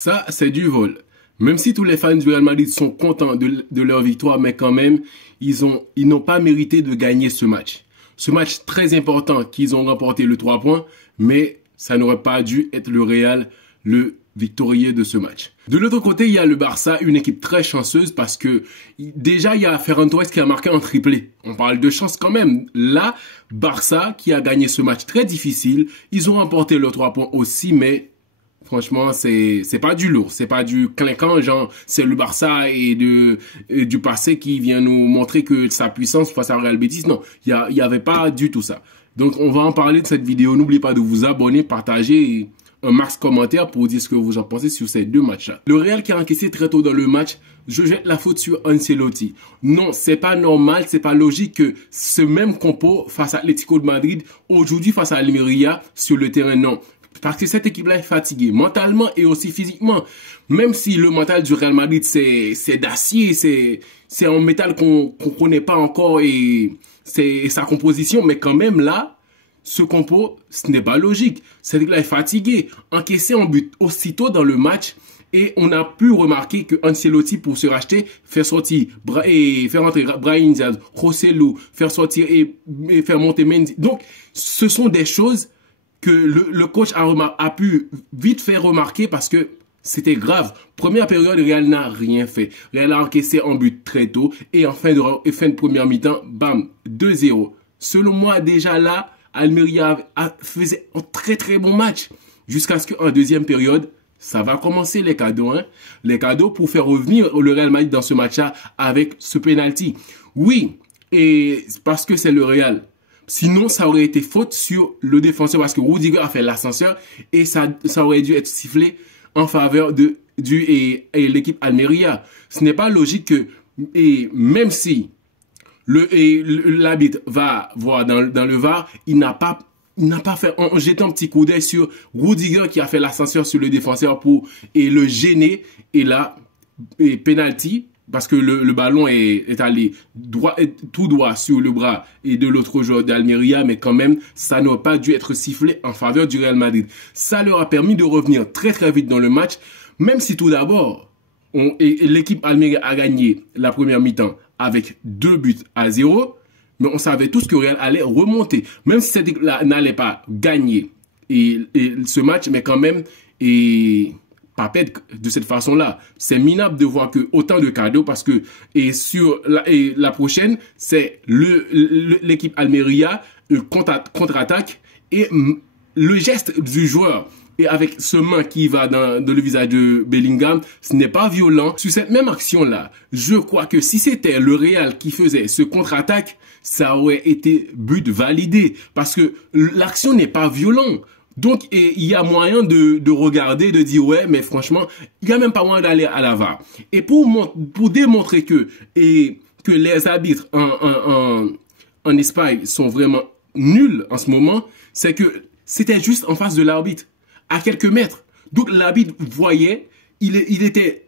Ça, c'est du vol. Même si tous les fans du Real Madrid sont contents de leur victoire, mais quand même, ils n'ont pas mérité de gagner ce match. Ce match très important qu'ils ont remporté le 3 points, mais ça n'aurait pas dû être le Real le victorieux de ce match. De l'autre côté, il y a le Barça, une équipe très chanceuse parce que déjà, il y a Ferran Torres qui a marqué un triplé. On parle de chance quand même. Là, Barça qui a gagné ce match très difficile, ils ont remporté le 3 points aussi, mais franchement, c'est pas du lourd, c'est pas du clinquant, genre c'est le Barça et du passé qui vient nous montrer que sa puissance face à Real Betis. Non, il y avait pas du tout ça. Donc on va en parler de cette vidéo. N'oubliez pas de vous abonner, partager un max commentaire pour dire ce que vous en pensez sur ces deux matchs-là. Le Real qui a encaissé très tôt dans le match, je jette la faute sur Ancelotti. Non, c'est pas normal, c'est pas logique que ce même compo face à Atlético de Madrid, aujourd'hui face à Almeria sur le terrain, non. Parce que cette équipe-là est fatiguée, mentalement et aussi physiquement. Même si le mental du Real Madrid, c'est d'acier, c'est en métal qu'on connaît pas encore et c'est sa composition. Mais quand même là, ce compo, ce n'est pas logique. Cette équipe-là est fatiguée, encaissé en but aussitôt dans le match. Et on a pu remarquer que Ancelotti, pour se racheter, faire rentrer Brahim Diaz, Joselu, faire sortir et faire monter Mendy. Donc, ce sont des choses que le coach a pu vite faire remarquer parce que c'était grave. Première période, Real n'a rien fait. Real a encaissé en but très tôt et en fin de première mi-temps, bam, 2-0. Selon moi, déjà là, Almeria faisait un très très bon match. Jusqu'à ce qu'en deuxième période, ça va commencer les cadeaux. Hein? Les cadeaux pour faire revenir le Real Madrid dans ce match-là avec ce penalty. Oui, et parce que c'est le Real. Sinon, ça aurait été faute sur le défenseur parce que Rudiger a fait l'ascenseur et ça aurait dû être sifflé en faveur de l'équipe Almeria. Ce n'est pas logique que, et même si l'arbitre va voir dans le VAR, il n'a pas fait en jetant un petit coup d'œil sur Rudiger qui a fait l'ascenseur sur le défenseur pour le gêner et là, penalty. Parce que le ballon est allé tout droit sur le bras et de l'autre joueur d'Almeria, mais quand même, ça n'aurait pas dû être sifflé en faveur du Real Madrid. Ça leur a permis de revenir très très vite dans le match, même si tout d'abord, l'équipe Almeria a gagné la première mi-temps avec 2-0, mais on savait tous que Real allait remonter. Même si cette équipe-là n'allait pas gagner ce match, mais quand même, pas perdre de cette façon-là. C'est minable de voir que autant de cadeaux parce que sur la prochaine, c'est l'équipe Almeria contre-attaque et le geste du joueur et avec ce main qui va dans le visage de Bellingham, ce n'est pas violent. Sur cette même action-là, je crois que si c'était le Real qui faisait ce contre-attaque, ça aurait été but validé parce que l'action n'est pas violente. Donc, il y a moyen de regarder, de dire, ouais, mais franchement, il n'y a même pas moyen d'aller à la VAR. Et pour démontrer que les arbitres en Espagne sont vraiment nuls en ce moment, c'est que c'était juste en face de l'arbitre, à quelques mètres. Donc, l'arbitre voyait, il était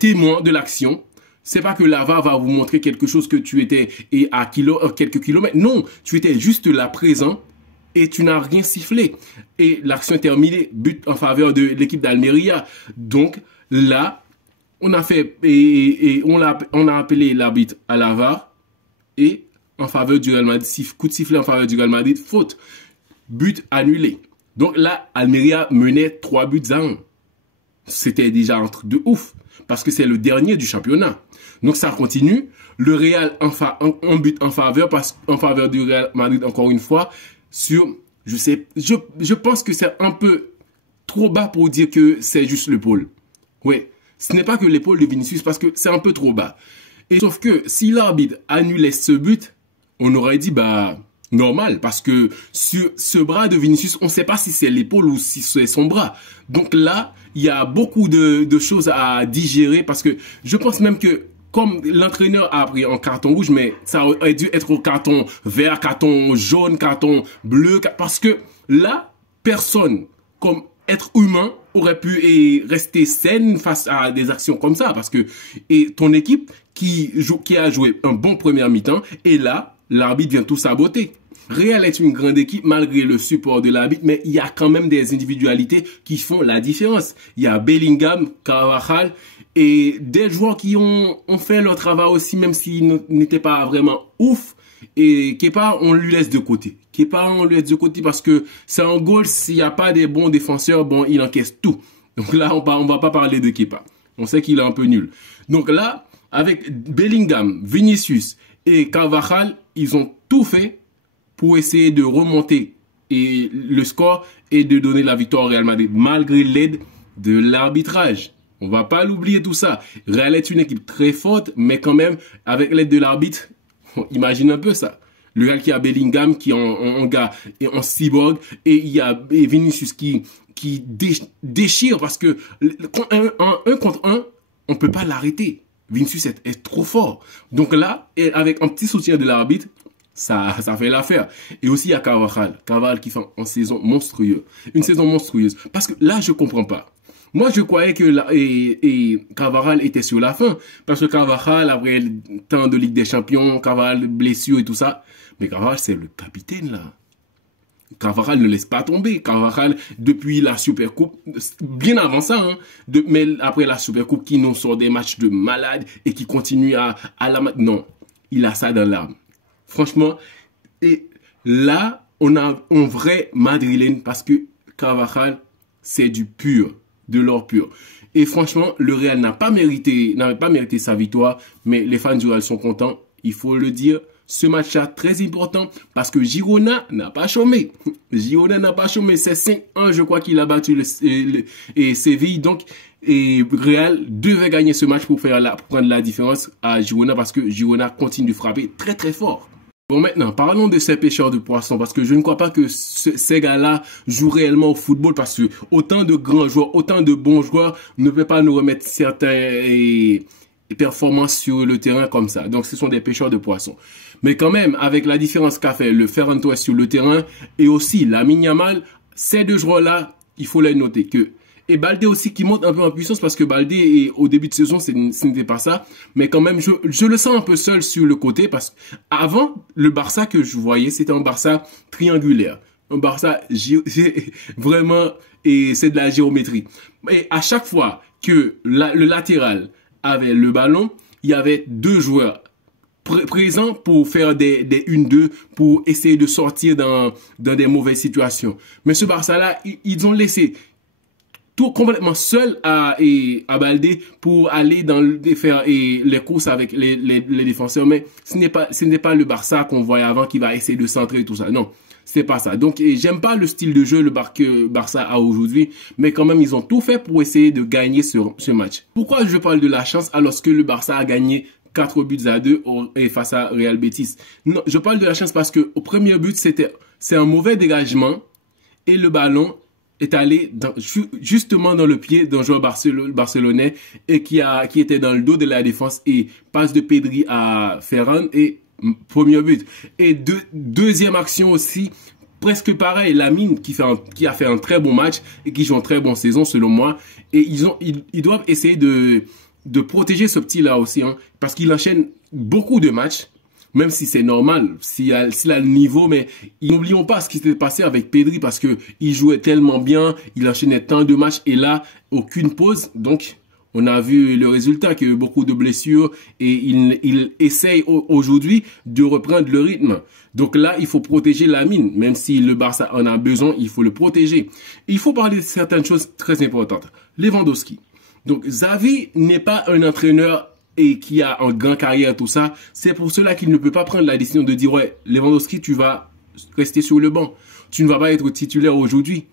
témoin de l'action. C'est pas que la VAR va vous montrer quelque chose que tu étais à quelques kilomètres. Non, tu étais juste là présent. Et tu n'as rien sifflé. Et l'action est terminée, but en faveur de l'équipe d'Almeria. Donc là, on a fait on a appelé l'arbitre à la VAR et en faveur du Real Madrid, coup de sifflet en faveur du Real Madrid, faute, but annulé. Donc là, Almeria menait 3-1. C'était déjà un truc de ouf parce que c'est le dernier du championnat. Donc ça continue. Le Real en but en faveur du Real Madrid encore une fois. Je pense que c'est un peu trop bas pour dire que c'est juste l'épaule. Ouais, ce n'est pas que l'épaule de Vinicius parce que c'est un peu trop bas. Et sauf que si l'arbitre annulait ce but, on aurait dit bah normal parce que sur ce bras de Vinicius, on ne sait pas si c'est l'épaule ou si c'est son bras. Donc là, il y a beaucoup de choses à digérer parce que je pense même que comme l'entraîneur a pris un carton rouge, mais ça aurait dû être au carton vert, carton jaune, carton bleu, parce que là, personne, comme être humain, aurait pu rester saine face à des actions comme ça, parce que ton équipe qui a joué un bon premier mi-temps, et là, l'arbitre vient tout saboter. Real est une grande équipe malgré le support de l'arbitre, mais il y a quand même des individualités qui font la différence. Il y a Bellingham, Carvajal et des joueurs qui ont fait leur travail aussi, même s'ils n'étaient pas vraiment ouf. Et Kepa, on lui laisse de côté. Kepa, on lui laisse de côté parce que c'est un goal, s'il n'y a pas des bons défenseurs, bon, il encaisse tout. Donc là, on va pas parler de Kepa. On sait qu'il est un peu nul. Donc là, avec Bellingham, Vinicius et Carvajal, ils ont tout fait pour essayer de remonter le score et de donner la victoire au Real Madrid, malgré l'aide de l'arbitrage. On va pas l'oublier tout ça. Real est une équipe très forte, mais quand même, avec l'aide de l'arbitre, imagine un peu ça. Le Real qui a Bellingham, qui est en gars et en cyborg, et il y a Vinicius qui déchire parce que un contre un, on peut pas l'arrêter. Vinicius est trop fort. Donc là, avec un petit soutien de l'arbitre, ça fait l'affaire. Et aussi, il y a Carvajal. Carvajal qui fait une saison monstrueuse. Une saison monstrueuse. Parce que là, je comprends pas. Moi, je croyais que Carvajal était sur la fin. Parce que Carvajal, après le temps de Ligue des Champions, Carvajal, blessure et tout ça. Mais Carvajal, c'est le capitaine, là. Carvajal ne laisse pas tomber. Carvajal, depuis la Supercoupe, bien avant ça, hein, mais après la Supercoupe, qui nous sort des matchs de malade et qui continue à la... Non, il a ça dans l'âme. Franchement, et là, on a un vrai madrilène parce que Carvajal, c'est du pur, de l'or pur. Et franchement, le Real n'avait pas mérité sa victoire, mais les fans du Real sont contents, il faut le dire. Ce match-là, très important, parce que Girona n'a pas chômé. Girona n'a pas chômé. C'est 5-1, je crois qu'il a battu Séville. Donc, Real devait gagner ce match pour prendre la différence à Girona, parce que Girona continue de frapper très très fort. Bon, maintenant, parlons de ces pêcheurs de poissons, parce que je ne crois pas que ces gars-là jouent réellement au football, parce que autant de grands joueurs, autant de bons joueurs ne peuvent pas nous remettre certaines performances sur le terrain comme ça. Donc, ce sont des pêcheurs de poissons. Mais quand même, avec la différence qu'a fait le Ferran Torres sur le terrain, et aussi Lamine Yamal, ces deux joueurs-là, il faut les noter que... Et Baldé aussi qui monte un peu en puissance parce que Baldé, au début de saison, ce n'était pas ça. Mais quand même, je le sens un peu seul sur le côté parce qu'avant, le Barça que je voyais, c'était un Barça triangulaire. Un Barça vraiment, et c'est de la géométrie. Et à chaque fois que le latéral avait le ballon, il y avait deux joueurs présents pour faire des 1-2, pour essayer de sortir dans des mauvaises situations. Mais ce Barça-là, ils ont laissé tout complètement seul à Baldé pour aller faire les courses avec les défenseurs. Mais ce n'est pas le Barça qu'on voyait avant qui va essayer de centrer et tout ça. Non, c'est pas ça. Donc, j'aime pas le style de jeu que Barça a aujourd'hui. Mais quand même, ils ont tout fait pour essayer de gagner ce match. Pourquoi je parle de la chance alors que le Barça a gagné 4-2 face à Real Betis? Non, je parle de la chance parce que au premier but, c'est un mauvais dégagement et le ballon est allé justement dans le pied d'un joueur barcelonais et qui était dans le dos de la défense et passe de Pedri à Ferran et premier but. Et deuxième action aussi, presque pareil, Lamine qui a fait un très bon match et qui joue une très bonne saison selon moi. Et ils doivent essayer de protéger ce petit-là aussi, hein, parce qu'il enchaîne beaucoup de matchs, même si c'est normal, s'il a le niveau, mais n'oublions pas ce qui s'était passé avec Pedri, parce que il jouait tellement bien, il enchaînait tant de matchs, et là, aucune pause, donc on a vu le résultat, qu'il y a eu beaucoup de blessures, et il essaye aujourd'hui de reprendre le rythme. Donc là, il faut protéger Lamine, même si le Barça en a besoin, il faut le protéger. Il faut parler de certaines choses très importantes. Lewandowski. Donc, Xavi n'est pas un entraîneur et qui a une grande carrière, tout ça. C'est pour cela qu'il ne peut pas prendre la décision de dire, ouais, Lewandowski, tu vas rester sur le banc. Tu ne vas pas être titulaire aujourd'hui.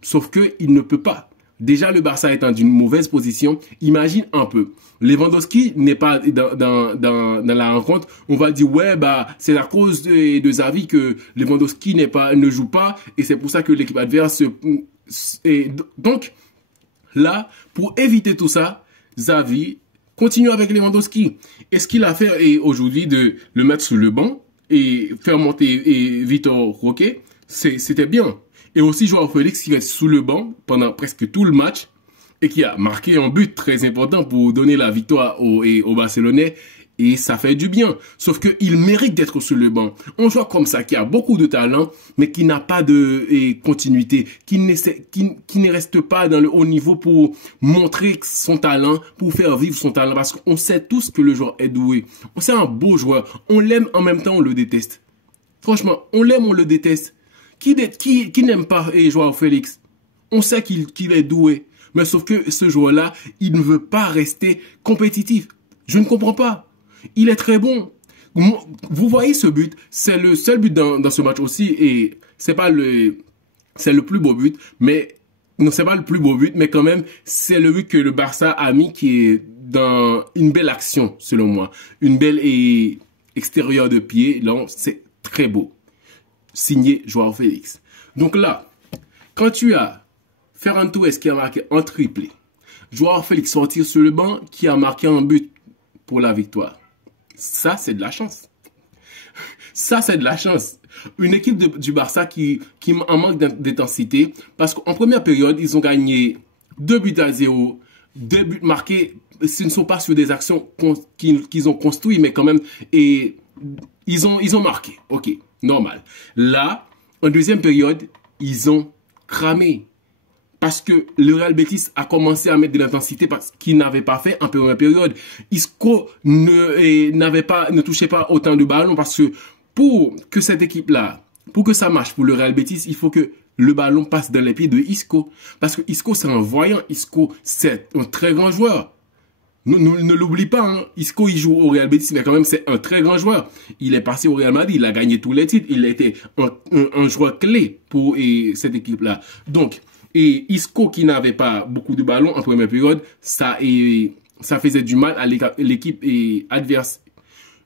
Sauf que il ne peut pas. Déjà, le Barça est dans une mauvaise position. Imagine un peu. Lewandowski n'est pas dans la rencontre. On va dire, ouais, bah, c'est à cause de Xavi que Lewandowski ne joue pas. Et c'est pour ça que l'équipe adverse... Donc, là, pour éviter tout ça, Xavi continue avec Lewandowski. Et ce qu'il a fait aujourd'hui de le mettre sur le banc et faire monter Vitor Roque, c'était bien. Et aussi Joao Félix qui reste sous le banc pendant presque tout le match et qui a marqué un but très important pour donner la victoire aux Barcelonais. Et ça fait du bien. Sauf qu'il mérite d'être sur le banc. On joue comme ça, qui a beaucoup de talent, mais qui n'a pas de continuité, qui ne reste pas dans le haut niveau pour montrer son talent, pour faire vivre son talent. Parce qu'on sait tous que le joueur est doué. On sait un beau joueur. On l'aime en même temps, on le déteste. Franchement, on l'aime, on le déteste. Qui n'aime pas Joao Félix? On sait qu'il est doué. Mais sauf que ce joueur-là, il ne veut pas rester compétitif. Je ne comprends pas. Il est très bon. Vous voyez ce but, c'est le seul but dans ce match aussi, et c'est le plus beau but, mais non, c'est pas le plus beau but, mais quand même, c'est le but que le Barça a mis qui est dans une belle action, selon moi. Une belle extérieure de pied, là, c'est très beau. Signé Joao Félix. Donc là, quand tu as Ferran Torres qui a marqué un triplé, Joao Félix sortir sur le banc qui a marqué un but pour la victoire. Ça, c'est de la chance. Ça, c'est de la chance. Une équipe du Barça qui en manque d'intensité. Parce qu'en première période, ils ont gagné 2-0. 2 buts marqués. Ce ne sont pas sur des actions qu'ils ont construites, mais quand même, et ils ont marqué. Ok, normal. Là, en deuxième période, ils ont cramé. Parce que le Real Betis a commencé à mettre de l'intensité parce qu'il n'avait pas fait en première période. Isco ne touchait pas autant de ballons parce que pour que cette équipe-là, pour que ça marche pour le Real Betis, il faut que le ballon passe dans les pieds de Isco. Parce que Isco, c'est un voyant. Isco, c'est un très grand joueur. Ne l'oublie pas, hein. Isco, il joue au Real Betis, mais quand même, c'est un très grand joueur. Il est passé au Real Madrid, il a gagné tous les titres. Il a été un joueur clé pour cette équipe-là. Donc, et Isco qui n'avait pas beaucoup de ballons en première période, ça faisait du mal à l'équipe adverse.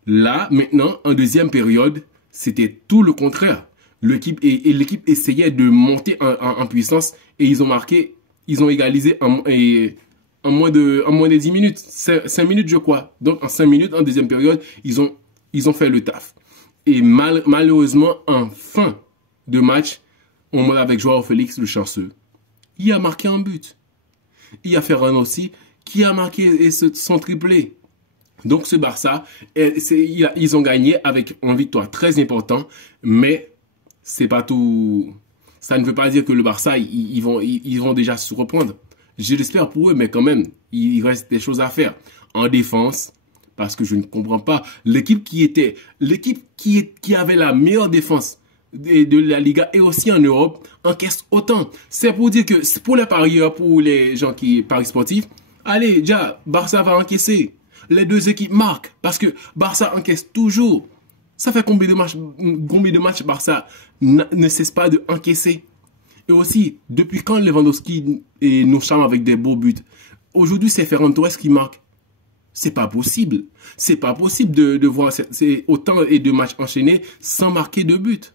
Là, maintenant, en deuxième période, c'était tout le contraire. L'équipe essayait de monter en puissance et ils ont marqué, ils ont égalisé en moins de 10 minutes. 5 minutes, je crois. Donc, en 5 minutes, en deuxième période, ils ont fait le taf. Et malheureusement, en fin de match, on met avec Joao Félix, le chanceux. Il a marqué un but. Il y a Ferran aussi qui a marqué son triplé. Donc ce Barça, ils ont gagné avec une victoire très importante, mais c'est pas tout. Ça ne veut pas dire que le Barça, ils vont déjà se reprendre. Je l'espère pour eux, mais quand même, il reste des choses à faire. En défense, parce que je ne comprends pas, l'équipe qui avait la meilleure défense de la Liga et aussi en Europe encaisse autant. C'est pour dire que pour les parieurs, pour les gens qui parient sportifs, allez, déjà, Barça va encaisser. Les deux équipes marquent parce que Barça encaisse toujours. Ça fait combien de matchs Barça ne cesse pas de encaisser. Et aussi, depuis quand Lewandowski nous charme avec des beaux buts? Aujourd'hui, c'est Ferran Torres qui marque. C'est pas possible. C'est pas possible de voir autant de matchs enchaînés sans marquer de but.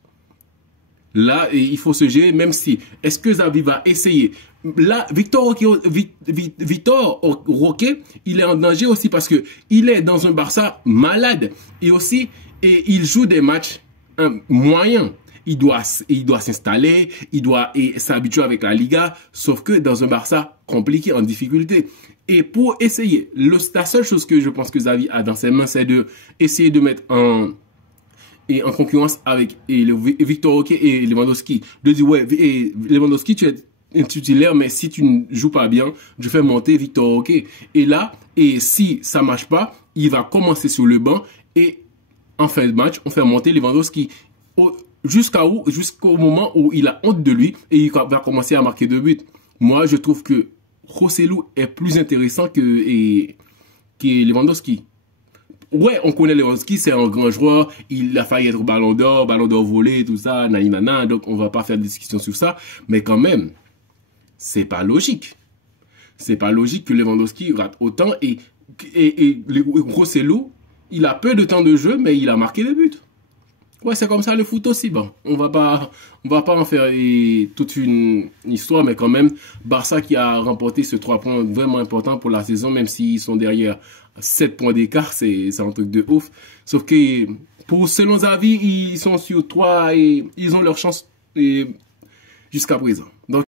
Là, il faut se gérer, même si, est-ce que Xavi va essayer? Là, Victor Roque, il est en danger aussi parce que il est dans un Barça malade. Et aussi, il joue des matchs moyens. Il doit s'installer, il doit s'habituer avec la Liga, sauf que dans un Barça compliqué, en difficulté. Et pour essayer, la seule chose que je pense que Xavi a dans ses mains, c'est d'essayer de mettre en concurrence avec Victor Roque et Lewandowski. De dire, ouais, Lewandowski, tu es un titulaire, mais si tu ne joues pas bien, je fais monter Victor Roque. Et là, si ça marche pas, il va commencer sur le banc et en fin de match, on fait monter Lewandowski. Jusqu'au moment où il a honte de lui et il va commencer à marquer 2 buts. Moi, je trouve que Joselu est plus intéressant que Lewandowski. Ouais, on connaît Lewandowski, c'est un grand joueur, il a failli être ballon d'or volé, tout ça, naïnana, donc on va pas faire de discussion sur ça, mais quand même, c'est pas logique. C'est pas logique que Lewandowski rate autant et Joselu, il a peu de temps de jeu, mais il a marqué des buts. Ouais, c'est comme ça le foot aussi. Bon, on va pas en faire toute une histoire, mais quand même, Barça qui a remporté ce 3 points vraiment important pour la saison, même s'ils sont derrière 7 points d'écart, c'est un truc de ouf. Sauf que, selon Xavi, ils sont sur 3 et ils ont leur chance jusqu'à présent.